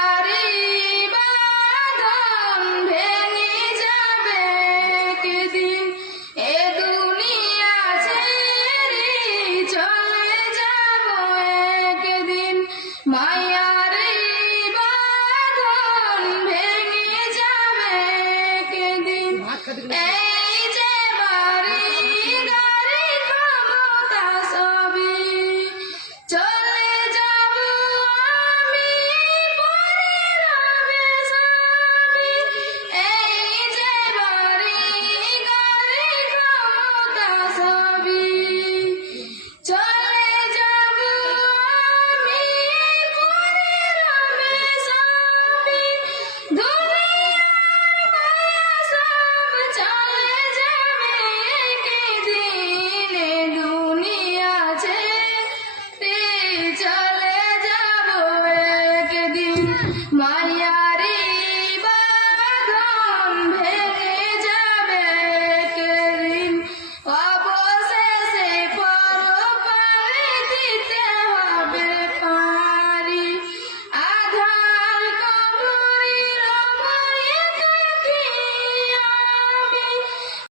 Maria.